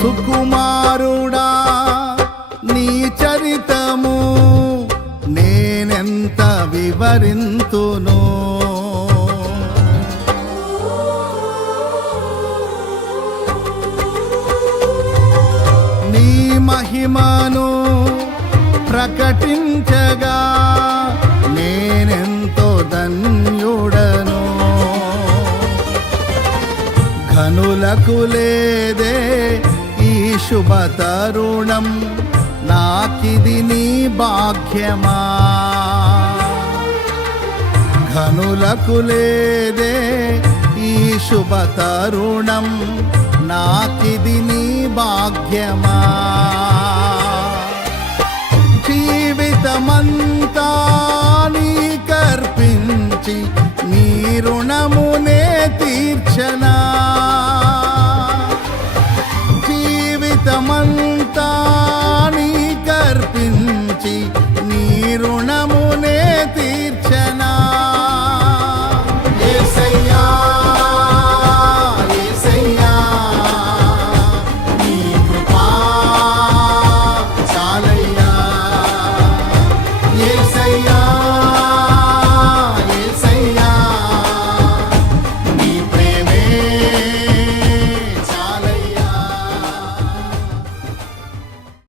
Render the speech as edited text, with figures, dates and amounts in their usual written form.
సుకుమారుడా నీ చరితము నేనెంత వివరింతును. నీ మహిమను ప్రకటించగా నేనెంతో ధన్యుడను. ఘనులకు లేదే ఈ శుభ తరుణం, నాకిది నీ భాగ్యమా. ఘనులకు లేదే ఈ శుభ తరుణం, నాకిది నీ భాగ్యమా. జీవితమంతా నీకర్పించి నీ రుణమునే తీర్చనా. జీవితమంతా